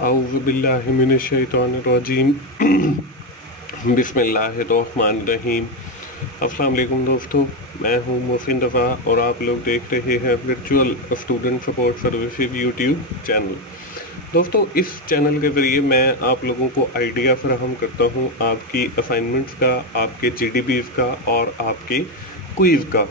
औज़ुबिल्लाहि मिनश्शैतानिर्रजीम बिस्मिल्लाहिर्रहमानिर्रहीम। अस्सलाम वालेकुम दोस्तों, मैं हूं मोहसिन रफ़ा और आप लोग देख रहे हैं virtual student support services YouTube channel. दोस्तों, इस चैनल के ज़रिए मैं आप लोगों को आइडिया फराहम करता हूं आपकी असाइनमेंट्स का, आपके जीडीबीज़ का और आपके क्विज़ का।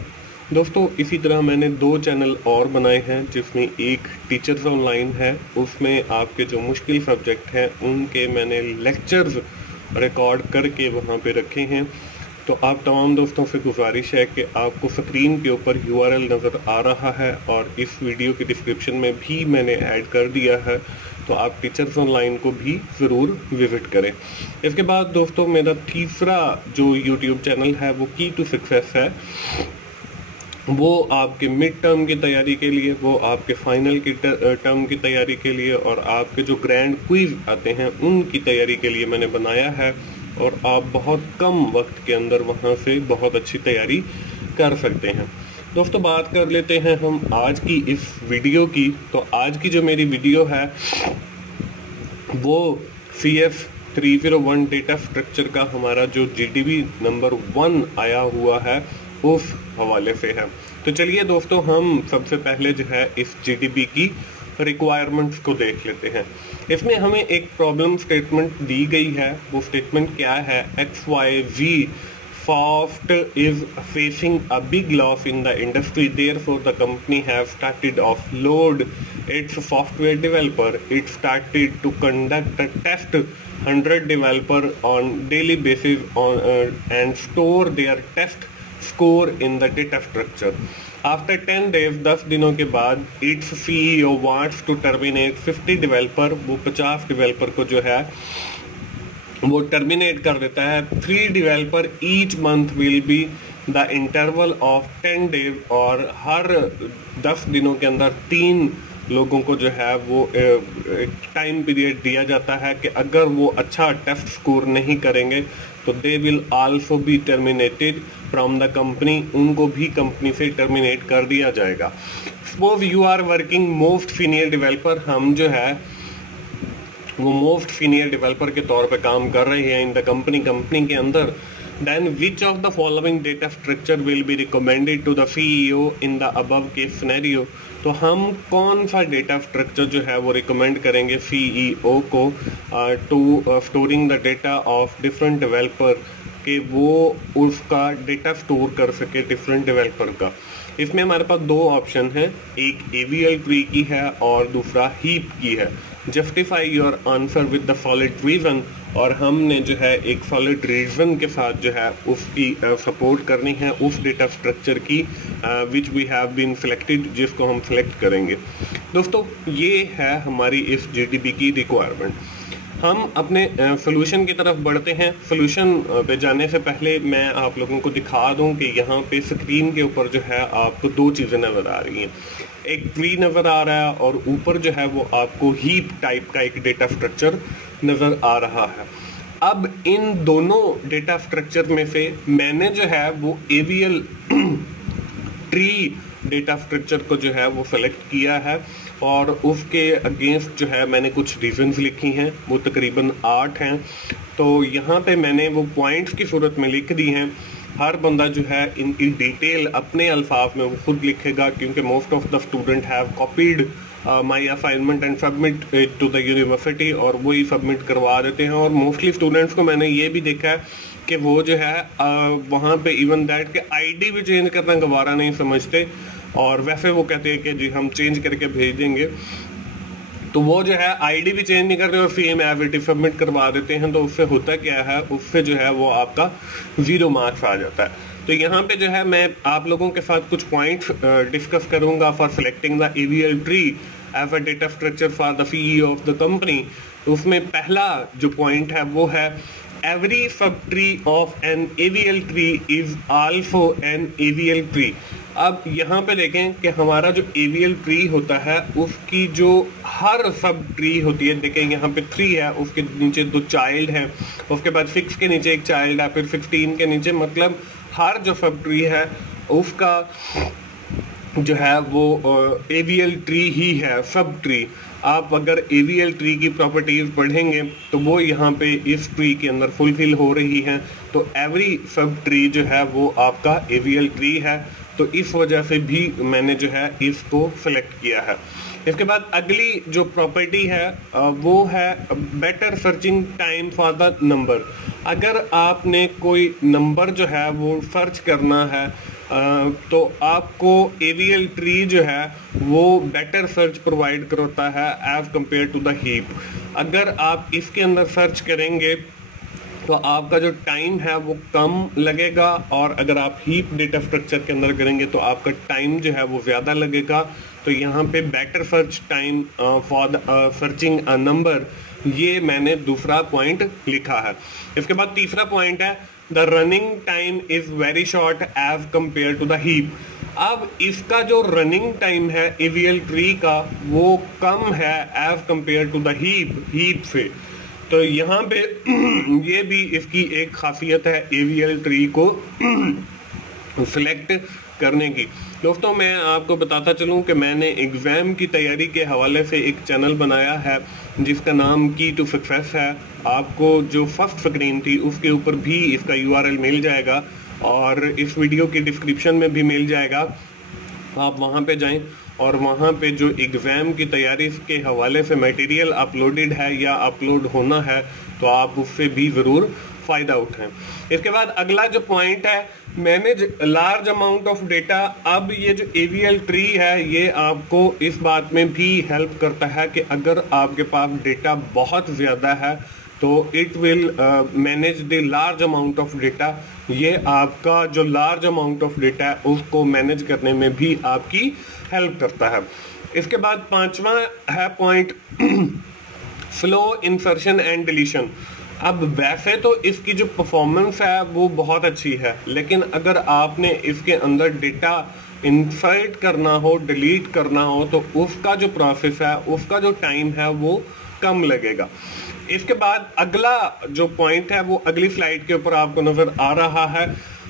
दोस्तों, इसी तरह मैंने 2 चैनल और बनाए हैं, जिसमें एक टीचर्स ऑनलाइन है। उसमें आपके जो मुश्किल सब्जेक्ट हैं उनके मैंने लेक्चर्स रिकॉर्ड करके वहाँ पे रखे हैं। तो आप तमाम दोस्तों से गुजारिश है कि आपको स्क्रीन के ऊपर URL नज़र आ रहा है और इस वीडियो के डिस्क्रिप्शन में भी मैंने ऐड कर दिया है, तो आप टीचर्स ऑनलाइन को भी ज़रूर विज़िट करें। इसके बाद दोस्तों, मेरा तीसरा जो यूट्यूब चैनल है वो की टू सक्सेस है। वो आपके मिड टर्म की तैयारी के लिए, वो आपके फाइनल की टर्म की तैयारी के लिए और आपके जो ग्रैंड क्विज आते हैं उनकी तैयारी के लिए मैंने बनाया है। और आप बहुत कम वक्त के अंदर वहाँ से बहुत अच्छी तैयारी कर सकते हैं। दोस्तों, बात कर लेते हैं हम आज की इस वीडियो की। तो आज की जो मेरी वीडियो है वो CS 301 डेटा स्ट्रक्चर का हमारा जो GDB नंबर 1 आया हुआ है उस हवाले से है। तो चलिए दोस्तों, हम सबसे पहले जो है इस GDB की रिक्वायरमेंट्स को देख लेते हैं। इसमें हमें एक प्रॉब्लम स्टेटमेंट दी गई है। वो स्टेटमेंट क्या है? XYZ Soft is facing a big loss in the industry, therefore the company has started offload its software developer. It started to conduct a test 100 developer on daily basis and store their test score in the data structure. After 10 days, 10 दिनों के बाद its CEO wants to terminate 50 developer. वो 50 developer को जो है वो terminate कर देता है। 3 developer each month will be the interval of 10 days, और हर 10 दिनों के अंदर 3 लोगों को जो है वो टाइम पीरियड दिया जाता है कि अगर वो अच्छा टेस्ट स्कोर नहीं करेंगे तो they will also be terminated from the company. उनको भी कंपनी से टर्मिनेट कर दिया जाएगा। Suppose you are working most senior developer. हम जो है वो मोस्ट सीनियर डेवलपर के तौर पे काम कर रहे हैं इन द कंपनी के अंदर। Then which of the following data structure will be recommended to the CEO in the above case scenario? तो हम कौन सा डेटा स्ट्रक्चर जो है वो रिकमेंड करेंगे CEO को to storing the data of different developer, कि वो उसका डेटा स्टोर कर सके डिफरेंट डेवलपर का। इसमें हमारे पास 2 ऑप्शन है, एक AVL ट्री की है और दूसरा हीप की है। Justify your answer with the solid reason, और हमने जो है एक सॉलिड रीजन के साथ जो है उसकी सपोर्ट करनी है उस डेटा स्ट्रक्चर की which we have been selected, जिसको हम सिलेक्ट करेंगे। दोस्तों, ये है हमारी इस GDB की रिक्वायरमेंट। हम अपने सोल्यूशन की तरफ बढ़ते हैं। सोल्यूशन पे जाने से पहले मैं आप लोगों को दिखा दूं कि यहाँ पे स्क्रीन के ऊपर जो है आपको 2 चीज़ें नज़र आ रही हैं। एक ट्री नज़र आ रहा है और ऊपर जो है वो आपको हीप टाइप का एक डेटा स्ट्रक्चर नज़र आ रहा है। अब इन दोनों डेटा स्ट्रक्चर में से मैंने जो है वो AVL ट्री डेटा स्ट्रक्चर को जो है वो सेलेक्ट किया है और उसके अगेंस्ट जो है मैंने कुछ रीजंस लिखी हैं, वो तकरीबन 8 हैं। तो यहाँ पे मैंने वो पॉइंट्स की सूरत में लिख दी हैं। हर बंदा जो है इनकी डिटेल अपने अल्फाज में वो खुद लिखेगा, क्योंकि most of the student have copied my assignment and submit to the university, और वही सबमिट करवा देते हैं। और मोस्टली स्टूडेंट्स को मैंने ये भी देखा है कि वो जो है वहाँ पे इवन दैट के ID भी चेंज करना गवारा नहीं समझते, और वैसे वो कहते हैं कि जी हम चेंज करके भेज देंगे। तो वो जो है ID भी चेंज नहीं करते और same as it is submit करवा देते हैं। तो उससे होता क्या है, उससे जो है वो आपका 0 मार्क्स आ जाता है। तो यहाँ पे जो है मैं आप लोगों के साथ कुछ पॉइंट्स डिस्कस करूँगा for selecting the AVL tree as a data structure for the CEO of the company. उसमें पहला जो पॉइंट है वो है every subtree of an AVL tree is also an AVL tree। अब यहाँ पे देखें कि हमारा जो AVL ट्री होता है उसकी जो हर सब ट्री होती है, देखें यहाँ पे 3 है, उसके नीचे 2 चाइल्ड हैं, उसके बाद 6 के नीचे एक चाइल्ड है, फिर 16 के नीचे, मतलब हर जो सब ट्री है उसका जो है वो AVL ट्री ही है, सब ट्री। आप अगर AVL ट्री की प्रॉपर्टीज पढ़ेंगे तो वो यहाँ पे इस ट्री के अंदर फुलफिल हो रही हैं। तो एवरी सब ट्री जो है वो आपका AVL ट्री है, तो इस वजह से भी मैंने जो है इसको सिलेक्ट किया है। इसके बाद अगली जो प्रॉपर्टी है वो है better searching time for the number. अगर आपने कोई नंबर जो है वो सर्च करना है तो आपको AVL ट्री जो है वो बेटर सर्च प्रोवाइड करता है as compare to the heap. अगर आप इसके अंदर सर्च करेंगे तो आपका जो टाइम है वो कम लगेगा, और अगर आप हीप डेटा स्ट्रक्चर के अंदर करेंगे तो आपका टाइम जो है वो ज़्यादा लगेगा। तो यहाँ पे better search time for searching a number, ये मैंने दूसरा पॉइंट लिखा है। इसके बाद तीसरा पॉइंट है the running time is very short as compare to the heap. अब इसका जो रनिंग टाइम है AVL ट्री का वो कम है as compare to the heap से। तो यहाँ पे ये भी इसकी एक खासियत है AVL ट्री को सिलेक्ट करने की। दोस्तों मैं आपको बताता चलूं कि मैंने एग्ज़ाम की तैयारी के हवाले से एक चैनल बनाया है जिसका नाम की टू सक्सेस है। आपको जो फर्स्ट स्क्रीन थी उसके ऊपर भी इसका URL मिल जाएगा और इस वीडियो की डिस्क्रिप्शन में भी मिल जाएगा। आप वहां पे जाएं और वहां पे जो एग्ज़ाम की तैयारी के हवाले से मटेरियल अपलोडेड है या अपलोड होना है तो आप उससे भी ज़रूर फ़ायदा उठाएं। इसके बाद अगला जो पॉइंट है manage large amount of data. अब ये जो AVL ट्री है ये आपको इस बात में भी हेल्प करता है कि अगर आपके पास डेटा बहुत ज़्यादा है तो it will manage the large amount of data. ये आपका जो लार्ज अमाउंट ऑफ डेटा है उसको मैनेज करने में भी आपकी हेल्प करता है। इसके बाद पांचवा है point flow insertion and deletion. अब वैसे तो इसकी जो परफॉर्मेंस है वो बहुत अच्छी है, लेकिन अगर आपने इसके अंदर डेटा इंसर्ट करना हो, डिलीट करना हो, तो उसका जो प्रोसेस है, उसका जो टाइम है वो कम लगेगा। इसके बाद अगला जो पॉइंट है वो अगली स्लाइड के ऊपर आपको नजर आ रहा है,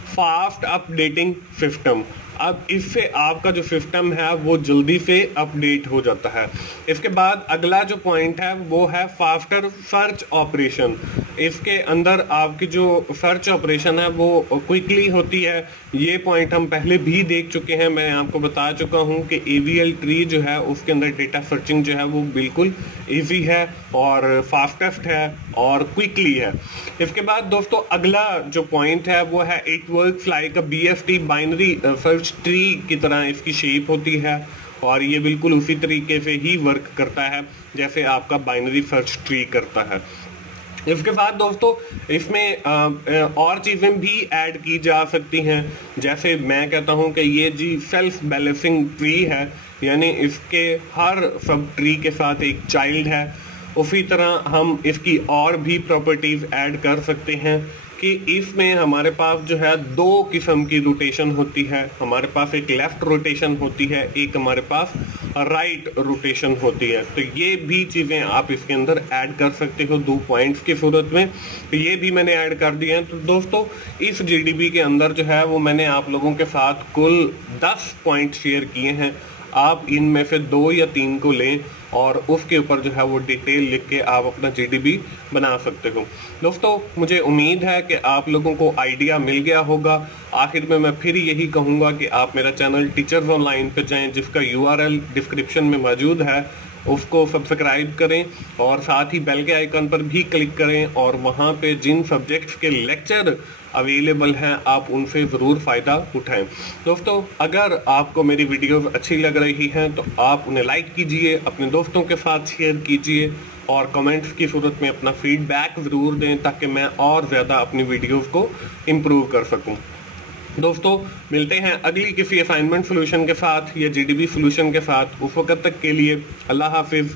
फास्ट अपडेटिंग सिस्टम। अब इससे आपका जो सिस्टम है वो जल्दी से अपडेट हो जाता है। इसके बाद अगला जो पॉइंट है वो है फास्टर सर्च ऑपरेशन। इसके अंदर आपकी जो सर्च ऑपरेशन है वो क्विकली होती है। ये पॉइंट हम पहले भी देख चुके हैं, मैं आपको बता चुका हूं कि AVL ट्री जो है उसके अंदर डेटा सर्चिंग जो है वो बिल्कुल इजी है और फास्टेस्ट है और क्विकली है। इसके बाद दोस्तों अगला जो पॉइंट है वो है it works like a BFT binary search tree की तरह इसकी शेप होती है और ये बिल्कुल उसी तरीके से ही वर्क करता है जैसे आपका बाइनरी सर्च ट्री करता है। इसके बाद दोस्तों इसमें और चीज़ें भी ऐड की जा सकती हैं, जैसे मैं कहता हूं कि ये जी सेल्फ बैलेंसिंग ट्री है, यानी इसके हर सब ट्री के साथ एक चाइल्ड है। उसी तरह हम इसकी और भी प्रॉपर्टीज ऐड कर सकते हैं कि इसमें हमारे पास जो है दो किस्म की रोटेशन होती है। हमारे पास एक लेफ्ट रोटेशन होती है, एक हमारे पास राइट रोटेशन होती है। तो ये भी चीज़ें आप इसके अंदर ऐड कर सकते हो 2 पॉइंट्स की सूरत में। तो ये भी मैंने ऐड कर दिए हैं। तो दोस्तों इस GDB के अंदर जो है वो मैंने आप लोगों के साथ कुल 10 पॉइंट शेयर किए हैं। आप इनमें से 2 या 3 को लें और उसके ऊपर जो है वो डिटेल लिख के आप अपना GDB बना सकते हो। दोस्तों मुझे उम्मीद है कि आप लोगों को आइडिया मिल गया होगा। आखिर में मैं फिर यही कहूँगा कि आप मेरा चैनल टीचर्स ऑनलाइन पे जाएं, जिसका URL डिस्क्रिप्शन में मौजूद है, उसको सब्सक्राइब करें और साथ ही बेल के आइकन पर भी क्लिक करें और वहाँ पे जिन सब्जेक्ट्स के लेक्चर अवेलेबल हैं आप उनसे ज़रूर फ़ायदा उठाएं। दोस्तों अगर आपको मेरी वीडियोस अच्छी लग रही हैं तो आप उन्हें लाइक कीजिए, अपने दोस्तों के साथ शेयर कीजिए और कमेंट्स की सूरत में अपना फीडबैक ज़रूर दें ताकि मैं और ज़्यादा अपनी वीडियोस को इम्प्रूव कर सकूं। दोस्तों मिलते हैं अगली किसी असाइनमेंट सोल्यूशन के साथ या GDB सोल्यूशन के साथ। उस वक्त तक के लिए अल्लाह हाफिज़।